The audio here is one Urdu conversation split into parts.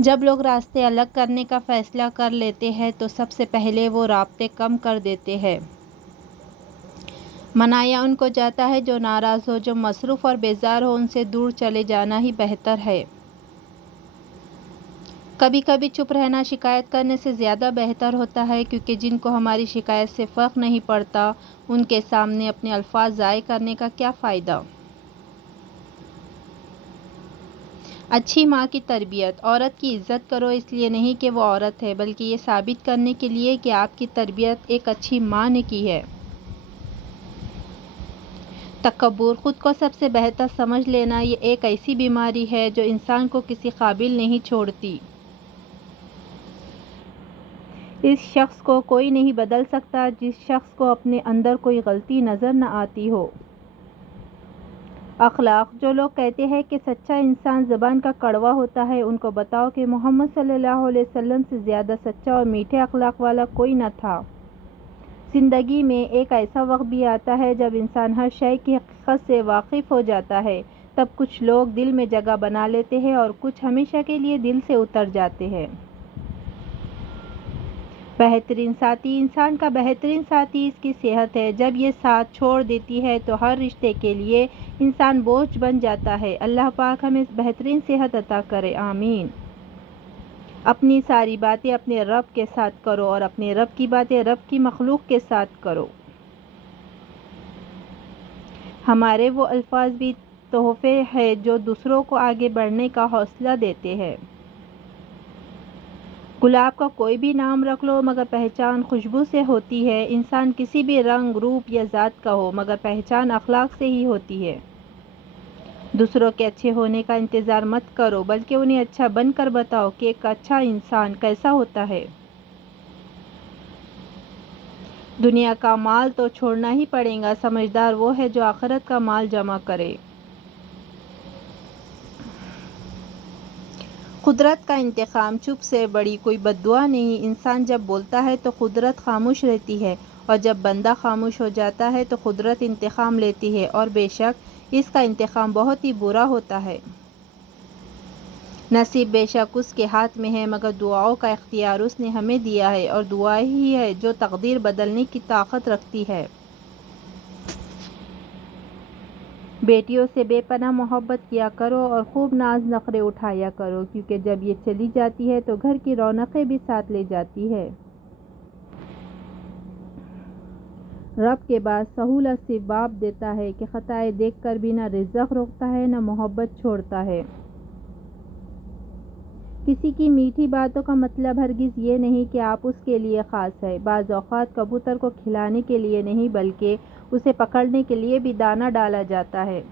جب لوگ راستے الگ کرنے کا فیصلہ کر لیتے ہیں تو سب سے پہلے وہ رابطے کم کر دیتے ہیں۔ منایا ان کو جاتا ہے جو ناراض ہو، جو مصروف اور بیزار ہو، ان سے دور چلے جانا ہی بہتر ہے۔ کبھی کبھی چپ رہنا شکایت کرنے سے زیادہ بہتر ہوتا ہے، کیونکہ جن کو ہماری شکایت سے فرق نہیں پڑتا ان کے سامنے اپنے الفاظ ضائع کرنے کا کیا فائدہ۔ اچھی ماں کی تربیت۔ عورت کی عزت کرو اس لیے نہیں کہ وہ عورت ہے، بلکہ یہ ثابت کرنے کے لیے کہ آپ کی تربیت ایک اچھی ماں نے کی ہے۔ تکبر، خود کو سب سے بہتر سمجھ لینا، یہ ایک ایسی بیماری ہے جو انسان کو کسی قابل نہیں چھوڑتی۔ اس شخص کو کوئی نہیں بدل سکتا جس شخص کو اپنے اندر کوئی غلطی نظر نہ آتی ہو۔ اخلاق، جو لوگ کہتے ہیں کہ سچا انسان زبان کا کڑوا ہوتا ہے، ان کو بتاؤ کہ محمد صلی اللہ علیہ وسلم سے زیادہ سچا اور میٹھے اخلاق والا کوئی نہ تھا۔ زندگی میں ایک ایسا وقت بھی آتا ہے جب انسان ہر شے کی حقیقت سے واقف ہو جاتا ہے، تب کچھ لوگ دل میں جگہ بنا لیتے ہیں اور کچھ ہمیشہ کے لیے دل سے اتر جاتے ہیں۔ بہترین ساتھی، انسان کا بہترین ساتھی اس کی صحت ہے۔ جب یہ ساتھ چھوڑ دیتی ہے تو ہر رشتے کے لیے انسان بوجھ بن جاتا ہے۔ اللہ پاک ہمیں بہترین صحت عطا کرے، آمین۔ اپنی ساری باتیں اپنے رب کے ساتھ کرو اور اپنے رب کی باتیں رب کی مخلوق کے ساتھ کرو۔ ہمارے وہ الفاظ بھی تحفے ہیں جو دوسروں کو آگے بڑھنے کا حوصلہ دیتے ہیں۔ گلاب کا کوئی بھی نام رکھ لو مگر پہچان خوشبو سے ہوتی ہے۔ انسان کسی بھی رنگ، روپ یا ذات کا ہو مگر پہچان اخلاق سے ہی ہوتی ہے۔ دوسروں کے اچھے ہونے کا انتظار مت کرو بلکہ انہیں اچھا بن کر بتاؤ کہ ایک اچھا انسان کیسا ہوتا ہے۔ دنیا کا مال تو چھوڑنا ہی پڑے گا، سمجھدار وہ ہے جو آخرت کا مال جمع کرے۔ قدرت کا انتقام، چپ سے بڑی کوئی بد دعا نہیں۔ انسان جب بولتا ہے تو قدرت خاموش رہتی ہے، اور جب بندہ خاموش ہو جاتا ہے تو قدرت انتقام لیتی ہے، اور بے شک اس کا انتقام بہت ہی برا ہوتا ہے۔ نصیب بے شک اس کے ہاتھ میں ہے، مگر دعاؤں کا اختیار اس نے ہمیں دیا ہے، اور دعا ہی ہے جو تقدیر بدلنے کی طاقت رکھتی ہے۔ بیٹیوں سے بے پناہ محبت کیا کرو اور خوب ناز نخرے اٹھایا کرو، کیونکہ جب یہ چلی جاتی ہے تو گھر کی رونقیں بھی ساتھ لے جاتی ہے۔ رب کے بعد سہولت صرف باپ دیتا ہے کہ خطائیں دیکھ کر بھی نہ رزق روکتا ہے نہ محبت چھوڑتا ہے۔ کسی کی میٹھی باتوں کا مطلب ہرگز یہ نہیں کہ آپ اس کے لیے خاص ہے۔ بعض اوقات کبوتر کو کھلانے کے لیے نہیں بلکہ اسے پکڑنے کے لیے بھی دانہ ڈالا جاتا ہے۔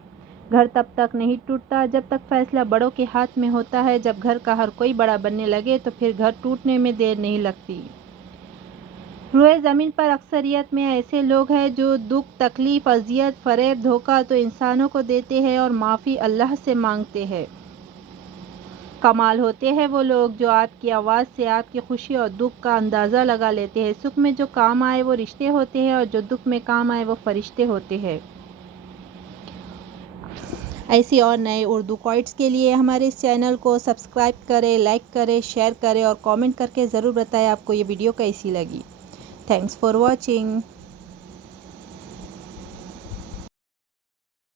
گھر تب تک نہیں ٹوٹتا جب تک فیصلہ بڑوں کے ہاتھ میں ہوتا ہے۔ جب گھر کا ہر کوئی بڑا بننے لگے تو پھر گھر ٹوٹنے میں دیر نہیں لگتی۔ روئے زمین پر اکثریت میں ایسے لوگ ہیں جو دکھ، تکلیف، اذیت، فریب، دھوکہ تو انسانوں کو دیتے ہیں اور معافی اللہ سے مانگتے ہیں۔ کمال ہوتے ہیں وہ لوگ جو آپ کی آواز سے آپ کی خوشی اور دکھ کا اندازہ لگا لیتے ہیں۔ سکھ میں جو کام آئے وہ رشتے ہوتے ہیں اور جو دکھ میں کام آئے وہ فرشتے ہوتے ہیں۔ ایسی اور نئے اردو کوٹس کے لیے ہمارے اس چینل کو سبسکرائب کریں، لائک کریں، شیئر کریں اور کامنٹ کر کے ضرور بتائیں آپ کو یہ ویڈیو کیسی لگی۔ Thanks for watching.